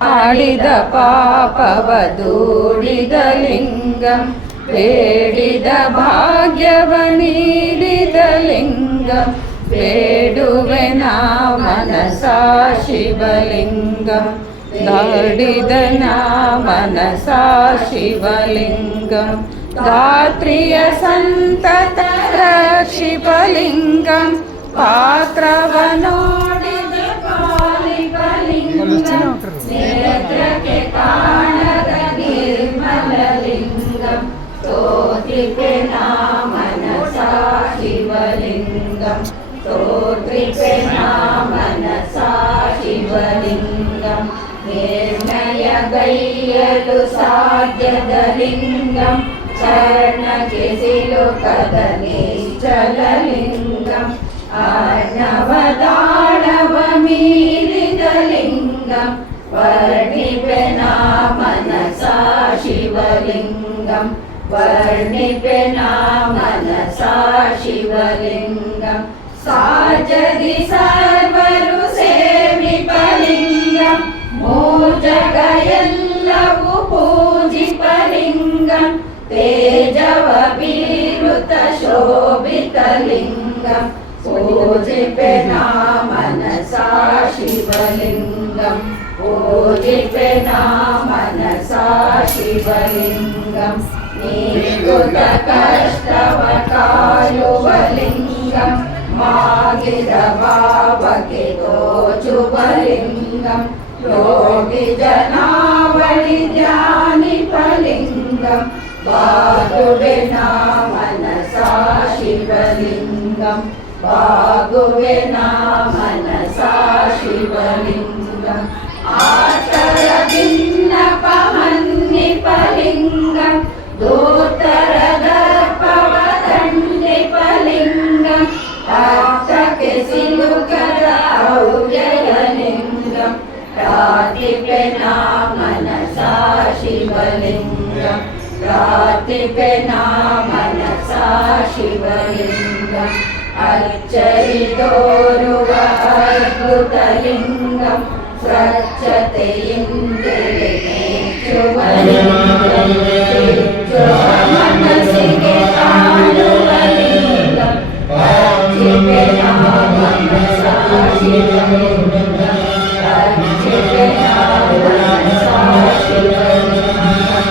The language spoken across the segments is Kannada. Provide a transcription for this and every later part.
ಆಡಿದ ಪಾಪವ ದೂಡಿದ ಲಿಂಗಂ ಬೇಡಿದ ಭಾಗ್ಯವ ನೀಡಿದ ಲಿಂಗಂ ಬೇಡುವೆ ನಾ ಮನಸ ಶಿವಲಿಂಗಂ ದಾಡಿದ ನಾ ಮನಸ ಶಿವಲಿಂಗಂ ಧಾತ್ರಿಯ ಸಂತತ ಶಿವಲಿಂಗಂ ಪಾತ್ರವ ನೋಡಿದ ಪಾಲಿಕಲಿಂಗಂ ನೇತ್ರಕ್ಕೆ ಕಾಣದ ನಿರ್ಮಲ ಲಿಂಗಂ ಸ್ತೋತ್ರಿಕೆ ನಾ ಮನಸ ಶಿವಲಿಂಗಂ ಸ್ತೋತ್ರಿಕೆ ನಾ ಮನಸ ಶಿವಲಿಂಗಂ ನಿರ್ಣಯ ಗೈಯಲು ಸಾಧ್ಯದ ಲಿಂಗಂ ಚರಣಕ್ಕೆ ಸಿಲುಕದ ನಿಶ್ಚಲ ಲಿಂಗಂ ಆರ್ಣವದಾಳವ ಮೀರಿದ ಲಿಂಗಂ ವರ್ಣಿಪೆ ನಾ ಮನಸ ಶಿವಲಿಂಗಂ ವರ್ಣಿಪೆ ನಾ ಮನಸ ಶಿವಲಿಂಗಂ ಸಾಜದಿ ಸರ್ವರು ಸೇವಿಪ ಲಿಂಗಂ ಮೂಜಗ ಎಲ್ಲವೂ ಪೂಜಿಪ ಲಿಂಗಂ ತೇಜವ ಬೀರುತ ಶೋಭಿತ ಲಿಂಗಂ ಪೂಜಿಪೆ ನಾ ಮನಸ ಶಿವಲಿಂಗಂ ಪೂಜಿಪೆ ನಾ ಮನಸ ಶಿವಲಿಂಗಂ ನೀಗುತ ಕಷ್ಟವ ಕಾಯುವ ಲಿಂಗಂ ಮಾಗಿದ ಭಾವಕ್ಕೆ ತೋಚುವ ಲಿಂಗಂ ಯೋಗಿ ಜನಾವಳಿ ಧ್ಯಾನಿಪ ಲಿಂಗಂ ಬಾಗುವೆ ನಾ ಮನಸ ಶಿವಲಿಂಗಂ ಬಾಗುವೆ ನಾ ಮನಸ ಶಿವಲಿಂಗಂ ಆತರ ಭಿನ್ನಪ ಮನ್ನಿಪ ಲಿಂಗಂ ದೂತರ ದರ್ಪವ ದಂಡಿಪ ಲಿಂಗಂ ಭಕ್ತಕ್ಕೆ ಸಿಲುಕದ ಅವ್ಯಯ ಲಿಂಗಂ ಪ್ರಾರ್ಥಿಪೆ ನಾ ಮನಸ ಶಿವಲಿಂಗಂ ಪ್ರಾರ್ಥಿಪೆ ನಾ ಮನಸ ಶಿವಲಿಂಗಂ ಅಚ್ಚರಿ ತೋರುವ ಅದ್ಭುತ ಲಿಂಗಂ ಸ್ವಚ್ಛತೆಯಿಂದಲೇ ಮೆಚ್ಚುವ ಲಿಂಗಂ ಮನಸ್ಸಿಗೆ ಕಾಣುವ ಲಿಂಗಂ ಅರ್ಚಿಪೆ ನಾ ಮನಸ ಶಿವಲಿಂಗಂ ಅರ್ಚಿಪೆ ನಾ ಮನಸ ಶಿವಲಿಂಗಂ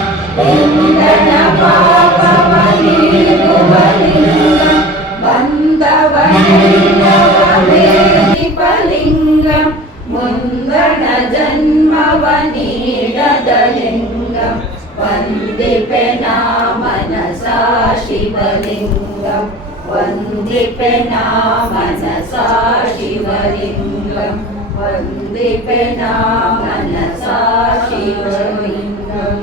ಇಂದ್ರನ ಪಾಪವ ನೀಡುವ ಲಿಂಗಂ ಬಂದವನೆಲ್ಲವ ಬೇಡಿಪ ಲಿಂಗಂ ಮುಂದಣ ಜನ್ಮವ ನೀಡದ ಲಿಂಗಂ ವಂದಿಪೆ ನಾ ಮನಸ ಶಿವಲಿಂಗಂ ವಂದಿಪೆ ನಾ ಮನಸ ಶಿವಲಿಂಗಂ ವಂದಿಪೆ ನಾ ಮನಸ ಶಿವಲಿಂಗಂ